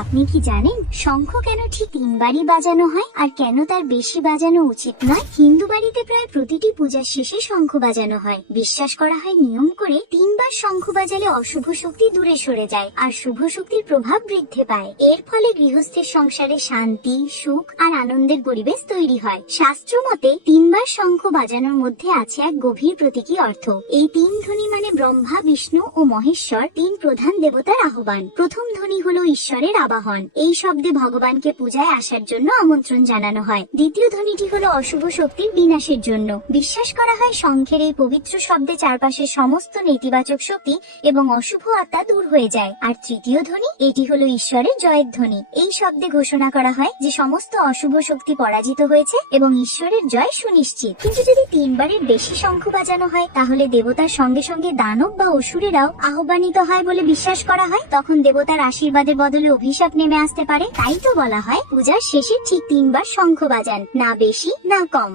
আপনি কি জানেন শঙ্খ কেন ঠিক 3বারই বাজানো হয় আর কেন তার বেশি বাজানো উচিত নয়? হিন্দু বাড়িতে প্রায় প্রতিটি পূজার শেষে শঙ্খ বাজানো হয়। বিশ্বাস করা হয় নিয়ম করে 3বার শঙ্খ বাজালে অশুভ শক্তি দূরে সরে যায় আর শুভ শক্তির প্রভাব বৃদ্ধি পায়। এর ফলে গৃহস্থের সংসারে শান্তি, সুখ আর আনন্দের পরিবেশ তৈরি হয়। শাস্ত্র মতে 3বার শঙ্খ বাজানোর মধ্যে আছে এক গভীর প্রতীকী অর্থ। এই 3 ধ্বনি মানে ব্রহ্মা, বিষ্ণু ও মহেশ্বর 3 প্রধান দেবতার আহ্বান। প্রথম ধ্বনি হলো ঈশ্বরের আবাহন। এই শব্দে ভগবানকে পূজায় আসার জন্য আমন্ত্রণ জানানো হয়। দ্বিতীয় ধ্বনিটি হলো অশুভ শক্তির বিনাশের জন্য। বিশ্বাস করা হয় শঙ্খের এই পবিত্র শব্দে চারপাশের সমস্ত নেতিবাচক শক্তি এবং অশুভ আত্মা দূর হয়ে যায়। আর তৃতীয় ধ্বনি, এটি হলো ঈশ্বরের জয়ের ধ্বনি। এই শব্দে ঘোষণা করা হয় যে সমস্ত অশুভ শক্তি পরাজিত হয়েছে এবং ঈশ্বরের জয় সুনিশ্চিত। কিন্তু যদি 3বারের বেশি শঙ্খ বাজানো হয় তাহলে দেবতার সঙ্গে সঙ্গে দানব বা অসুরেরাও আহ্বানিত হয় বলে বিশ্বাস করা হয়। তখন দেবতার আশীর্বাদের বদলে অভিশাপ নেমে আসতে পারে। তাই তো বলা হয় পূজার শেষে ঠিক 3বার শঙ্খ বাজান, না বেশি না কম।